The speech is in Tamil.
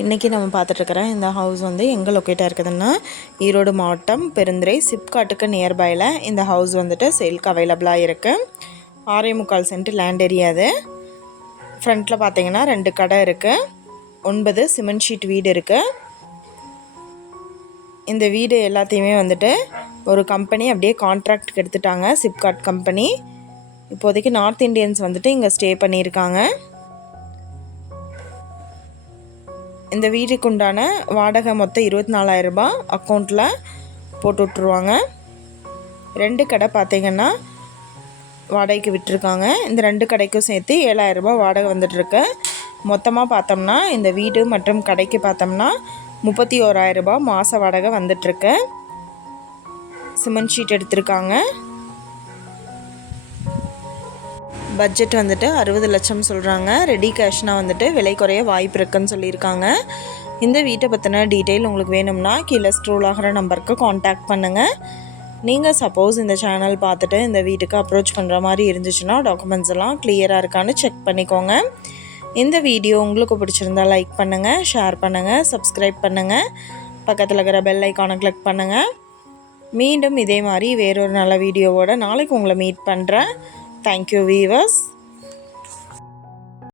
இன்றைக்கி நம்ம பார்த்துட்ருக்குற இந்த ஹவுஸ் வந்து எங்கே லொக்கேட்டாக இருக்குதுன்னா ஈரோடு மாவட்டம் பெருந்துறை சிப்காட்டுக்கு நியர்பையில் இந்த ஹவுஸ் வந்துட்டு சேல்க்கு அவைலபிளாக இருக்குது ஆறே முக்கால் சென்ட் லேண்ட் ஏரியா அது. ஃப்ரண்ட்டில் பார்த்தீங்கன்னா ரெண்டு கடை இருக்குது ஒன்பது சிமெண்ட் ஷீட் வீடு இருக்குது இந்த வீடு எல்லாத்தையுமே வந்துட்டு ஒரு கம்பெனி அப்படியே கான்ட்ராக்ட் எடுத்துட்டாங்க சிப்காட் கம்பெனி இப்போதைக்கு நார்த் இந்தியன்ஸ் வந்துட்டு இங்கே ஸ்டே பண்ணியிருக்காங்க. இந்த வீட்டுக்கு உண்டான வாடகை மொத்தம் இருபத்தி நாலாயிரரூபா அக்கௌண்ட்டில் போட்டு விட்ருவாங்க ரெண்டு கடை பார்த்திங்கன்னா வாடகைக்கு விட்டுருக்காங்க. இந்த ரெண்டு கடைக்கும் சேர்த்து ஏழாயிரரூபா வாடகை வந்துட்டுருக்கு. மொத்தமாக பார்த்தோம்னா இந்த வீடு மற்றும் கடைக்கு பார்த்தோம்னா முப்பத்தி ஓராயிரரூபா மாத வாடகை வந்துட்டுருக்கு. சிமெண்ட் ஷீட் எடுத்திருக்காங்க. பட்ஜெட் வந்துட்டு அறுபது லட்சம் சொல்கிறாங்க ரெடி கேஷ்னால் வந்துட்டு விலை குறைய வாய்ப்பு இருக்குன்னு சொல்லியிருக்காங்க. இந்த வீட்டை பற்றின டீட்டெயில் உங்களுக்கு வேணும்னா கீழே ஸ்ட்ரோல் ஆகிற நம்பருக்கு காண்டாக்ட் பண்ணுங்கள் நீங்கள் சப்போஸ் இந்த சேனல் பார்த்துட்டு இந்த வீட்டுக்கு அப்ரோச் பண்ணுற மாதிரி இருந்துச்சுன்னா டாக்குமெண்ட்ஸ் எல்லாம் கிளியராக இருக்கான்னு செக் பண்ணிக்கோங்க. இந்த வீடியோ உங்களுக்கு பிடிச்சிருந்தா லைக் பண்ணுங்கள் ஷேர் பண்ணுங்கள் சப்ஸ்கிரைப் பண்ணுங்கள் பக்கத்தில் இருக்கிற பெல் ஐக்கானை கிளிக் பண்ணுங்கள் மீண்டும் இதே மாதிரி வேறொரு நல்ல வீடியோவோட நாளைக்கு உங்களை மீட் பண்ணுறேன் Thank you, viewers.